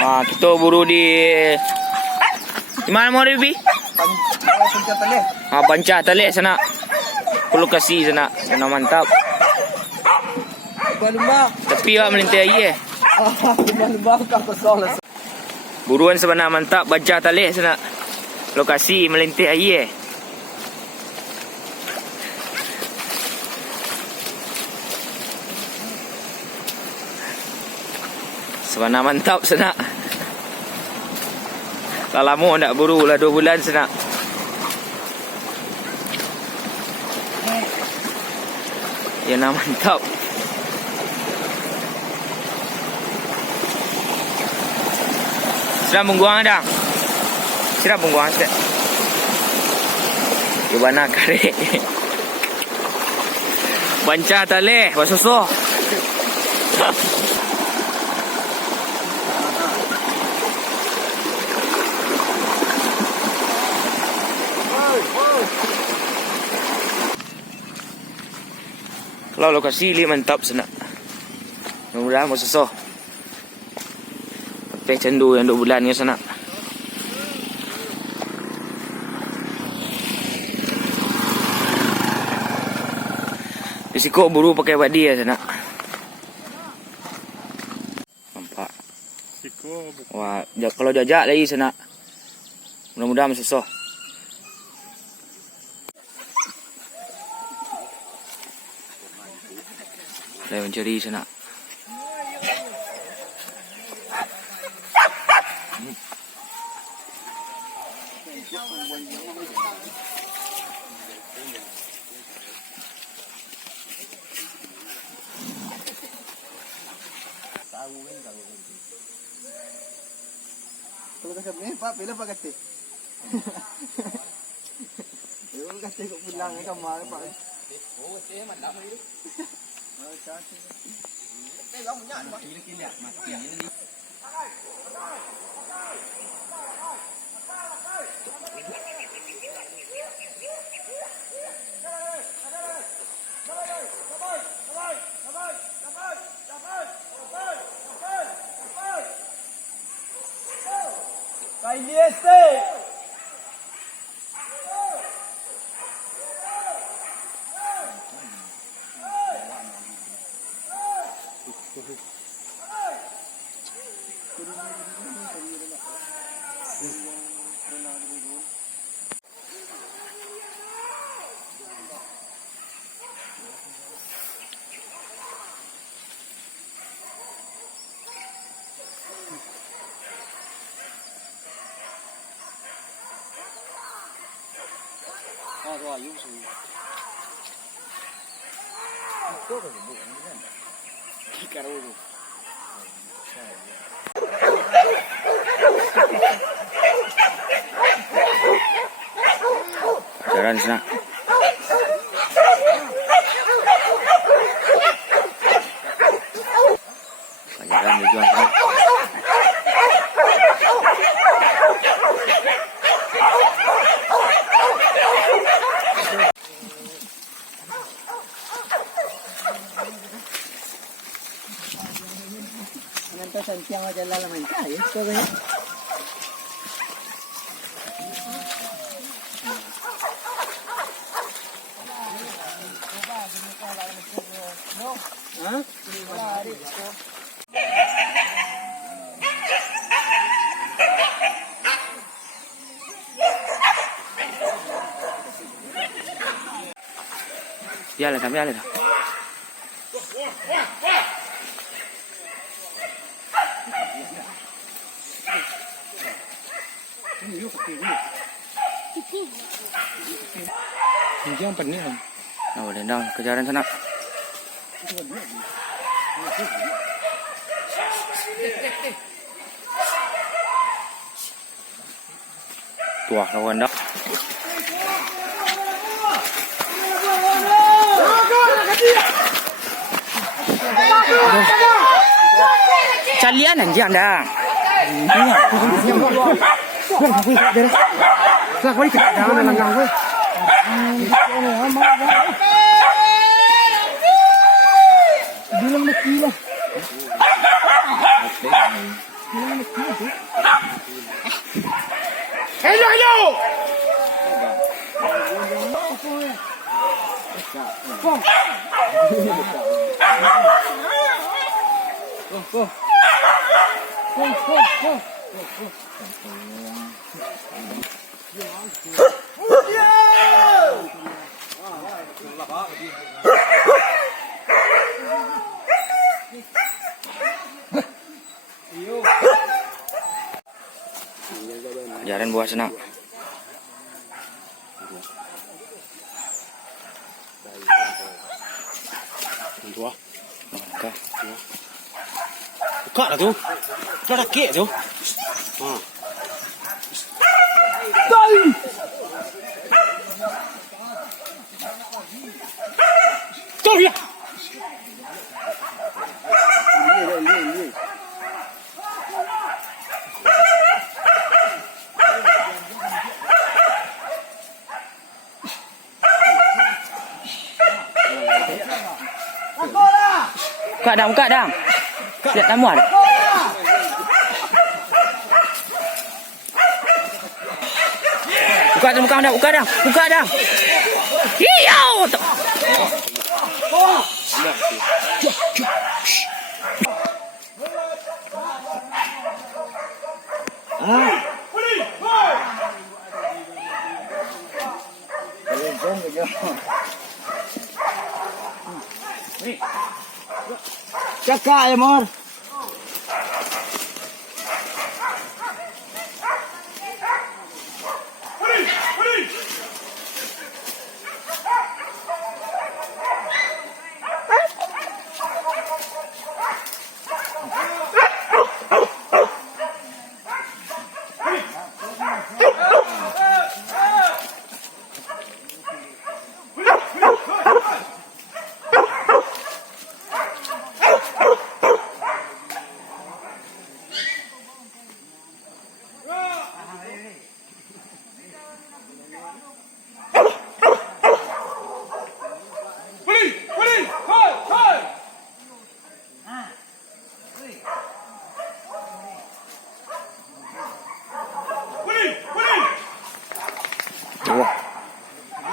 Kita buru di mana mau Bi? Bancah Taleh. Bancah Taleh sana. Lokasi sana. Sana mantap. Lumbuak. Tepi awak melintai air. Lumbuak kau kosong lah. Buruan sebenar mantap Bancah Taleh sana. Lokasi melintai air. Sebenar mantap sana. Dah lama nak buru lah 2 bulan sana. Ya nak mantap. Sudah mengguang dah. Sudah mengguang set. Di mana karek. Bancah Taleh, basuang. Kalau lokasi ni mantap sana. Mudah-mudahan mau susah. Sampai cendu yang 2 bulan ke sana. Risiko buru pakai badi ya sana. Nampak. Wah, kalau jajak lagi sana. Mudah-mudahan susah. Saya mencari sana. Kalau cakap ni, Pak, bila Pak kata? Dia kata kau pulang ni kamar Pak. Oh, saya mantap ni. Oh, cantik. Đây ông nhận mà. Cái lẹt mà tiền đi. Cái gì thế? Rồi, yêu sù. Có cái bộ này. Cái caro rồi. Jalan sana. Jalan menuju sana. Nanti santiang aja lah Bancah ya. Coba. Hah? Ya lah, kami ada dah. Ini yang pening kan? Nah, udah dah kejaran sana. Tuah lawan dah. Calian anjing dah. Bilang nak gila. Hello, hello. Jalan buah senak. Tua. Buka. Buka lah tu. Buka rakit tu. Ha. Tolong ya. Buka dah. Lihat tamuan. Buka dah. Iyo. Cakap ya, Mor.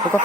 Kok.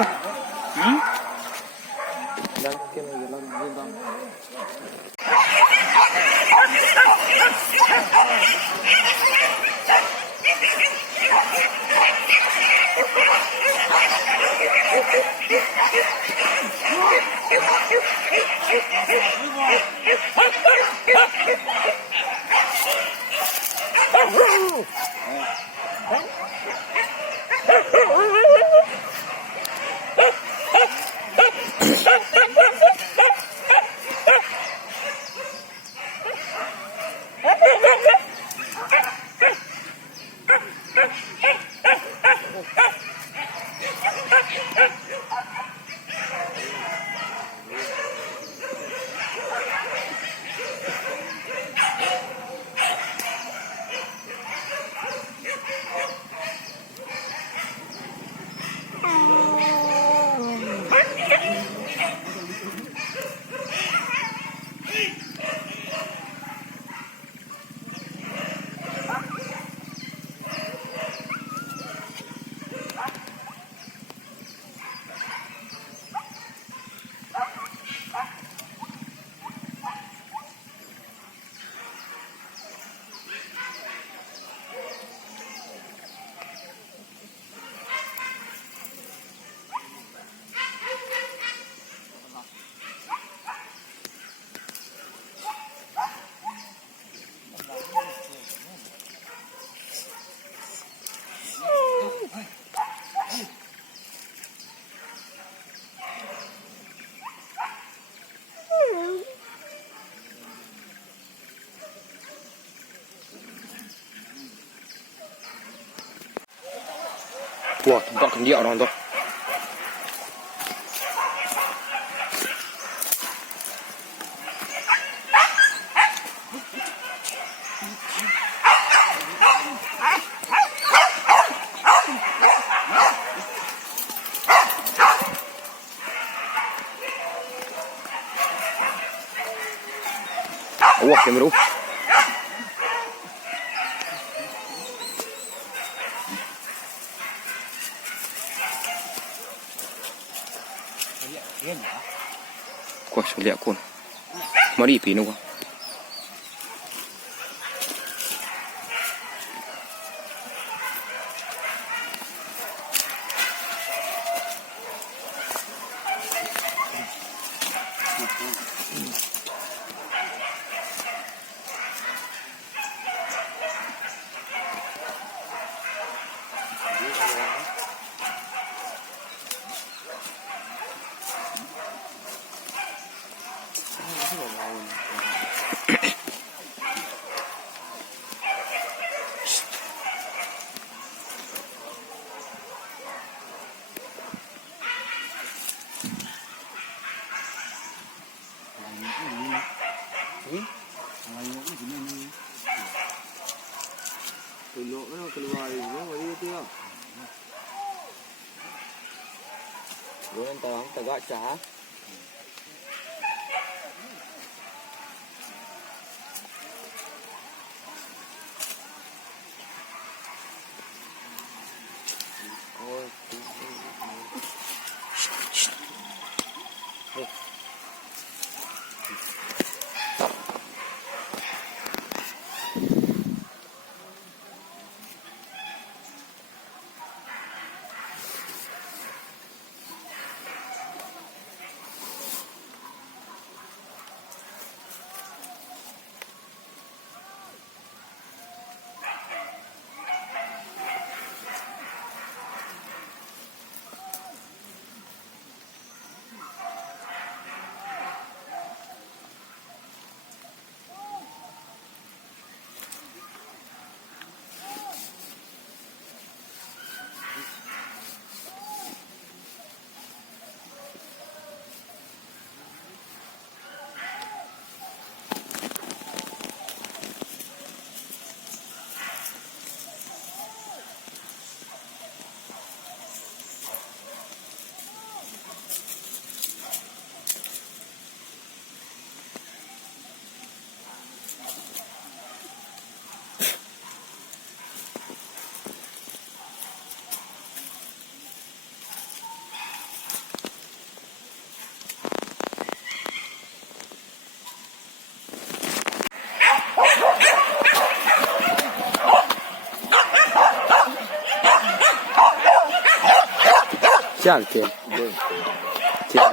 Wah, tempatkan dia orang tu. Wah, Berburu. Kuah sulit aku. Mari pinu kau. Tulok mana keluar ni, mari tu lah. Bukan terang, tegak cah. Sial ke? Sial.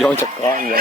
Jangan cakap ya.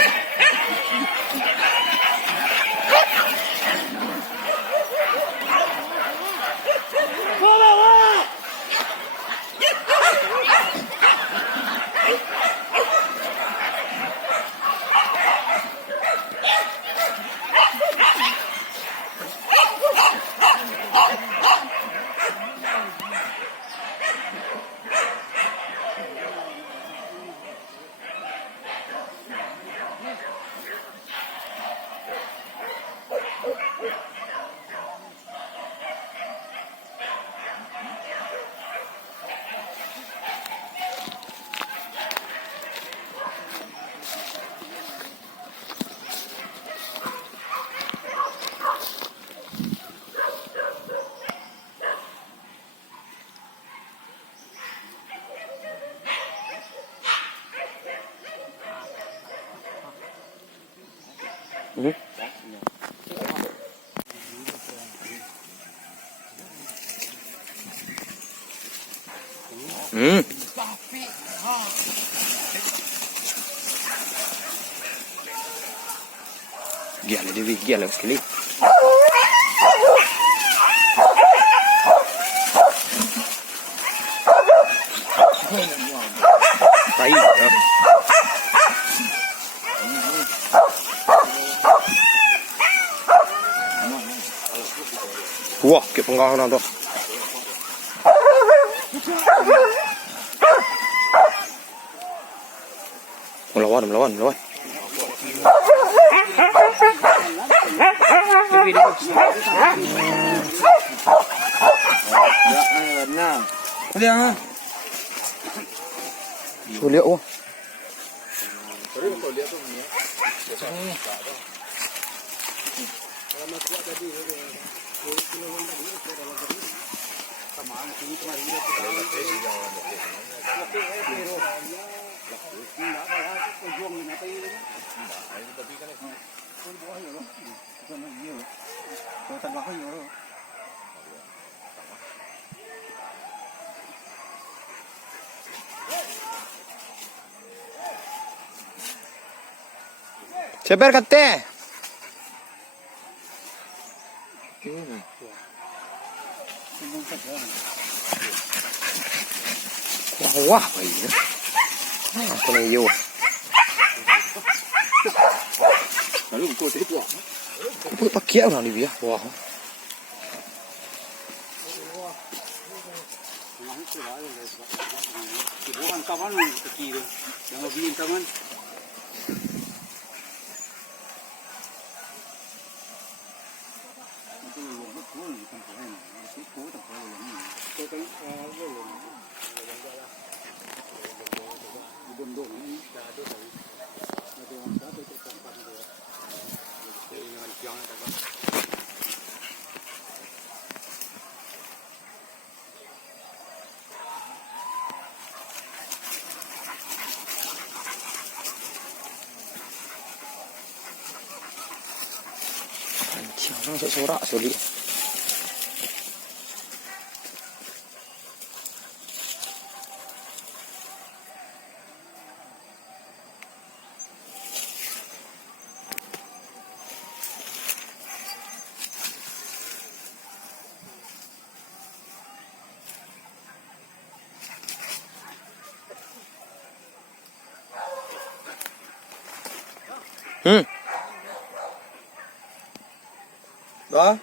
Gila dia, gila sekali. Baik. Wah, ke penggalan tu. Melawan. Sulit oh. Sering kau lihat tu ni. Ceper kate. Wah, baik. Apa ni yo? Lalu kau tu apa? Apa pakai orang ni biar? Wah. Bukan kawan kecil tu. Yang lebih kawan. Bancah masuk sorak sulit. Đó.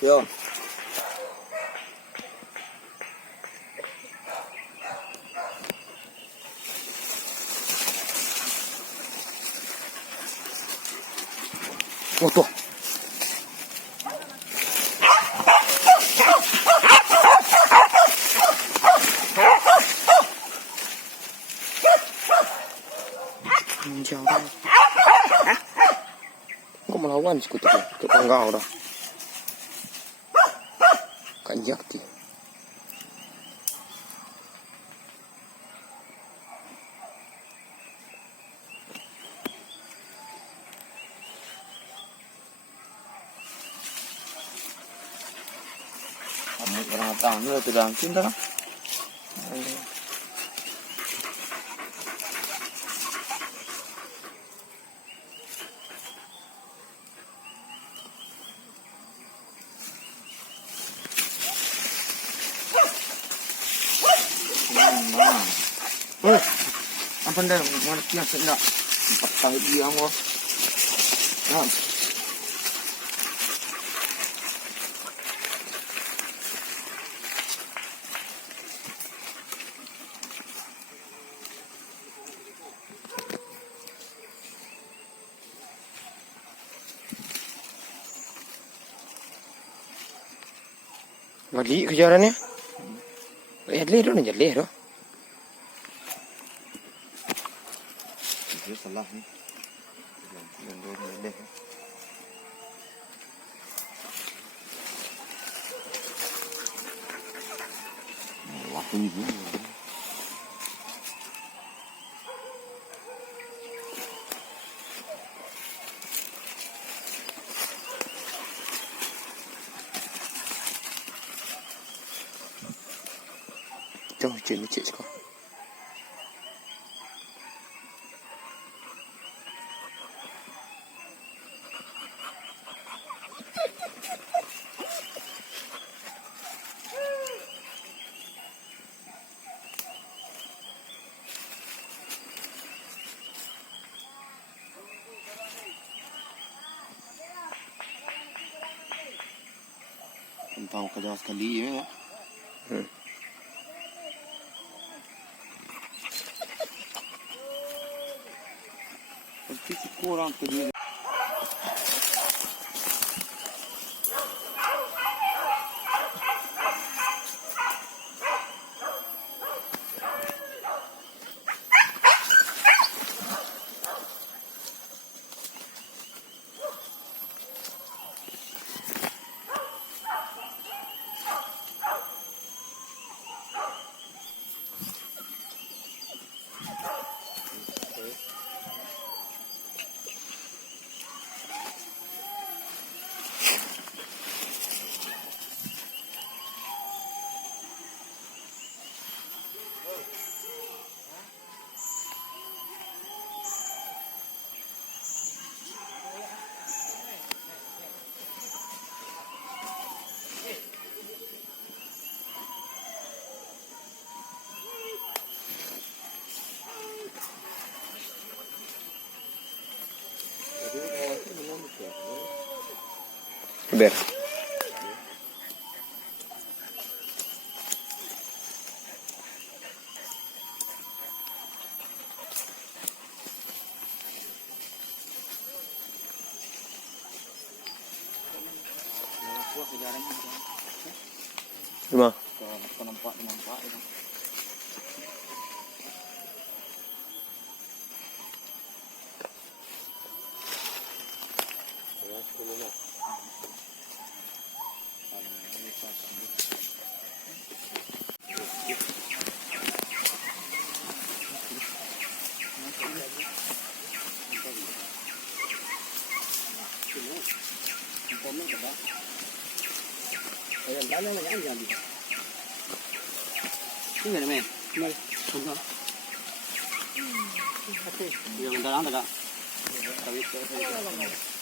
Vô. Ô tô. Chào đây. Kok melawan sekutu ke tanggal dah. Kanjak ti. Kamu orang datang ni tu dah cinta kan? Apa dah? Mana kian sedap. Patah dia mo. Nah. Mali kejarannya. Jaleh tu ni jaleh tu. Dia salah ni. Yang dua ni leh. Wah ni. Jom cik ni cik sekarang. Tahu kerja sekali ya. Pasti kurang kerja. Ber. Cuma. Kau nampak. Ini ada men. Ini. Tunggu. Yang dalam tak? Kawit.